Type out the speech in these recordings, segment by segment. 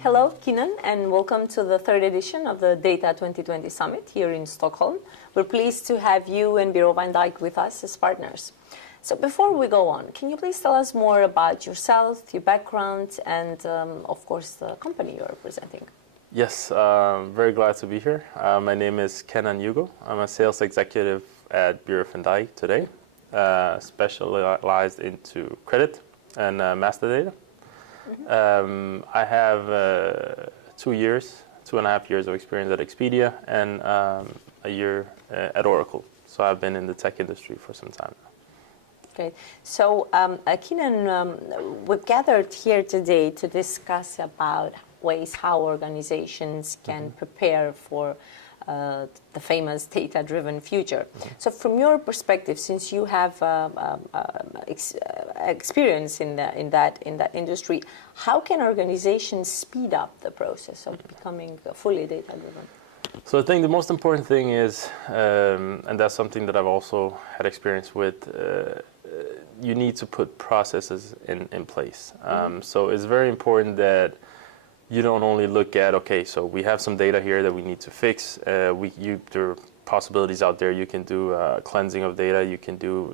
Hello, Kenan, and welcome to the third edition of the Data 2020 Summit here in Stockholm. We're pleased to have you and Bureau van Dijk with us as partners. So before we go on, can you please tell us more about yourself, your background, and of course the company you're representing? Yes, very glad to be here. My name is Kenan Jugo. I'm a sales executive at Bureau van Dijk today, specialized into credit and master data. I have 2.5 years of experience at Expedia and a year at Oracle. So I've been in the tech industry for some time now. Great. So, Kenan, we've gathered here today to discuss about ways how organizations can prepare for the famous data-driven future. So from your perspective, since you have experience in that industry, how can organizations speed up the process of becoming fully data-driven? So I think the most important thing is, and that's something that I've also had experience with, you need to put processes in place. So it's very important that you don't only look at, okay, so we have some data here that we need to fix. There are possibilities out there. You can do cleansing of data.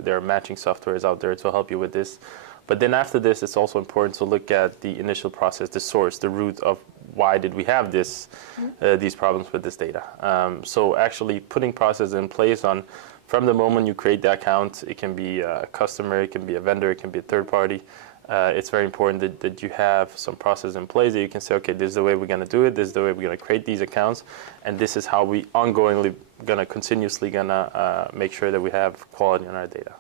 There are matching softwares out there to help you with this. But then after this, it's also important to look at the initial process, the source, the root of why did we have these problems with this data. So actually putting processes in place from the moment you create the account, it can be a customer, it can be a vendor, it can be a third party. It's very important that you have some process in place that you can say, okay, this is the way we're going to do it, this is the way we're going to create these accounts, and this is how we ongoingly continuously make sure that we have quality on our data.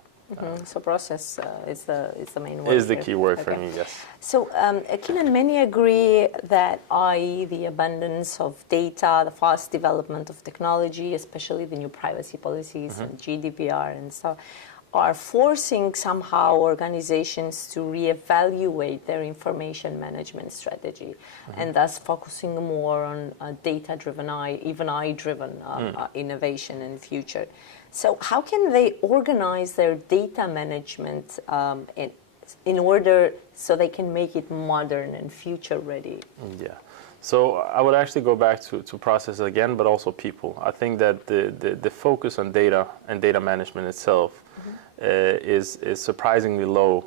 So process is the main word. Is the key word for me, yes. So, Kenan, many agree that the abundance of data, the fast development of technology, especially the new privacy policies and GDPR and so, are forcing somehow organizations to reevaluate their information management strategy and thus focusing more on data-driven, even AI-driven innovation in the future. So how can they organize their data management in order so they can make it modern and future-ready? Yeah. So I would actually go back to process again, but also people. I think that the focus on data and data management itself is surprisingly low,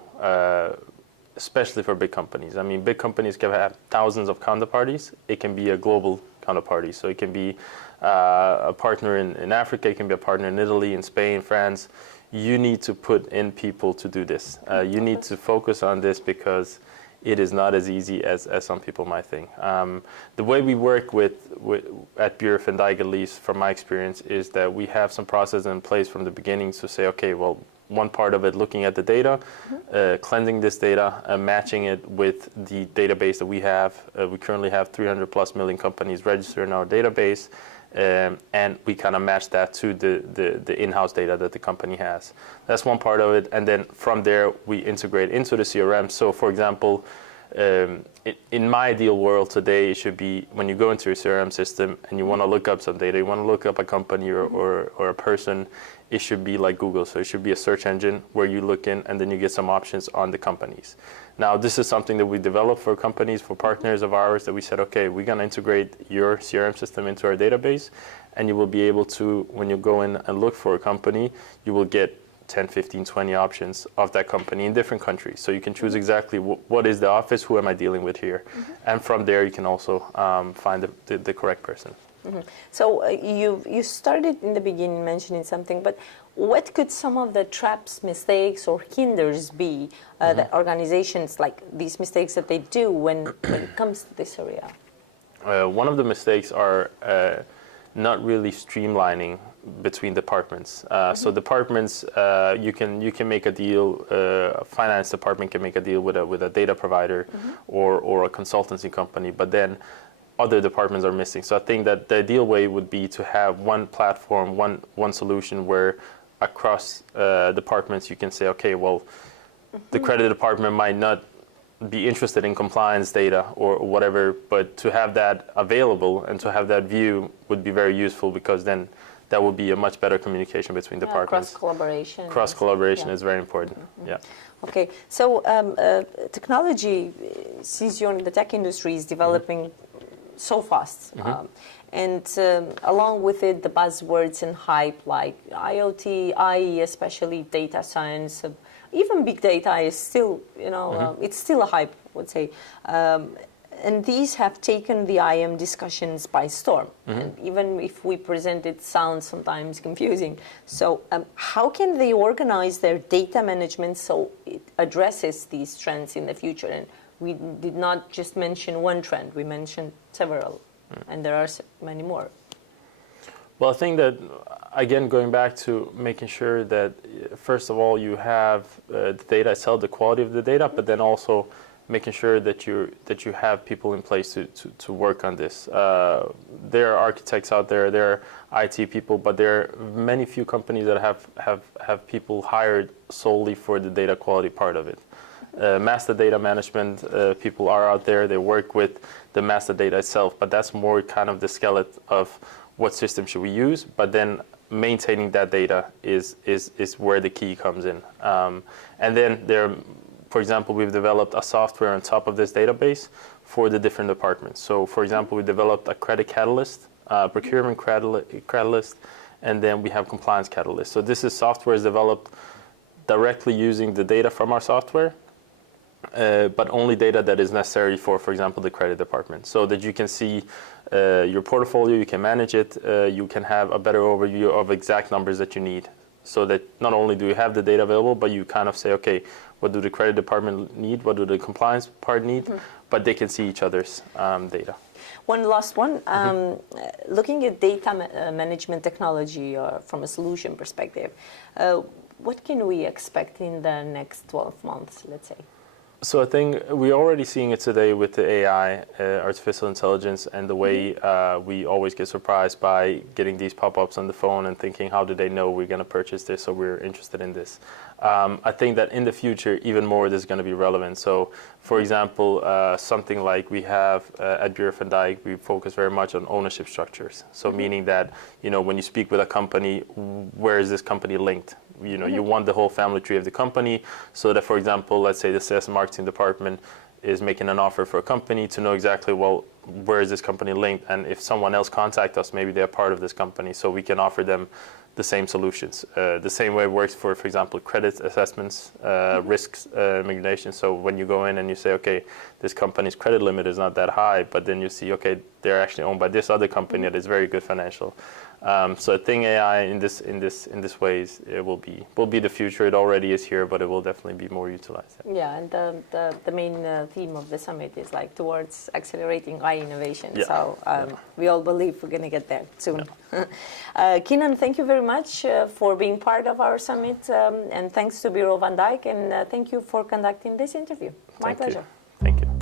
especially for big companies. I mean, big companies can have thousands of counterparties. It can be a global counterparty. So it can be a partner in Africa, it can be a partner in Italy, in Spain, France. You need to put in people to do this. You need to focus on this because it is not as easy as some people might think. The way we work at Bureau van Dijk, at least from my experience, is that we have some process in place from the beginning to say, okay, well, one part of it, looking at the data, cleansing this data, matching it with the database that we have. We currently have 300+ million companies registered in our database, and we kind of match that to the in-house data that the company has. That's one part of it, and then from there we integrate into the CRM. So for example, in my ideal world today, it should be when you go into your CRM system and you want to look up some data, you want to look up a company or a person, it should be like Google. So it should be a search engine where you look in and then you get some options on the companies. Now, this is something that we developed for companies, for partners of ours, that we said, okay, we're going to integrate your CRM system into our database, and you will be able to, when you go in and look for a company, you will get 10, 15, 20 options of that company in different countries. So you can choose exactly what is the office, who am I dealing with here? And from there, you can also find the correct person. So you started in the beginning mentioning something, but what could some of the traps, mistakes, or hinders be that organizations, like these mistakes that they do when it comes to this area? One of the mistakes are not really streamlining between departments. So departments, you can make a deal. A finance department can make a deal with a data provider or a consultancy company, but then other departments are missing. So I think that the ideal way would be to have one platform, one solution where across departments you can say, okay, well, the credit department might not be interested in compliance data or whatever, but to have that available and to have that view would be very useful, because then that will be a much better communication between departments. Cross-collaboration. Cross-collaboration is very important, yeah. Okay, so technology, since you're in the tech industry, is developing so fast. And along with it, the buzzwords and hype like IoT, IE, especially data science, even big data is still, it's still a hype, I would say. And these have taken the IM discussions by storm. And even if we present it, sounds sometimes confusing. So how can they organize their data management so it addresses these trends in the future? And we did not just mention one trend, we mentioned several. And there are many more. Well, I think that, again, going back to making sure that, first of all, you have the data itself, the quality of the data, but then also making sure that you have people in place to work on this. There are architects out there, there are IT people, but there are many few companies that have people hired solely for the data quality part of it. Master data management people are out there, they work with the master data itself, but that's more kind of the skeleton of what system should we use, but then maintaining that data is where the key comes in. And then there, for example, we've developed a software on top of this database for the different departments. So for example, we developed a credit catalyst, procurement catalyst, and then we have compliance catalyst. So this is software is developed directly using the data from our software, but only data that is necessary for example, the credit department, so that you can see your portfolio, you can manage it, you can have a better overview of exact numbers that you need, so that not only do you have the data available, but you kind of say, okay, what do the credit department need, what do the compliance part need, but they can see each other's data. One last one, looking at data management technology from a solution perspective, what can we expect in the next 12 months, let's say? So I think we're already seeing it today with the AI, artificial intelligence, and the way we always get surprised by getting these pop-ups on the phone and thinking, how do they know we're going to purchase this or we're interested in this? I think that in the future, even more this is going to be relevant. So, for example, something like we have at Bureau van Dijk, we focus very much on ownership structures. So meaning that, when you speak with a company, where is this company linked? You want the whole family tree of the company, so that, for example, let's say the sales and marketing department is making an offer for a company, to know exactly, well, where is this company linked, and if someone else contacts us, maybe they're part of this company, so we can offer them the same solutions. The same way it works for example, credit assessments, risks mitigation. So when you go in and you say, okay, this company's credit limit is not that high, but then you see, okay, they're actually owned by this other company that is very good financial. So I think AI in this ways it will be the future. It already is here, but it will definitely be more utilized. Yeah, and the main theme of the summit is like towards accelerating AI innovation. Yeah. So we all believe we're going to get there soon. Yeah. Kenan, thank you very much for being part of our summit, and thanks to Bureau van Dijk, and thank you for conducting this interview. My pleasure. Thank you.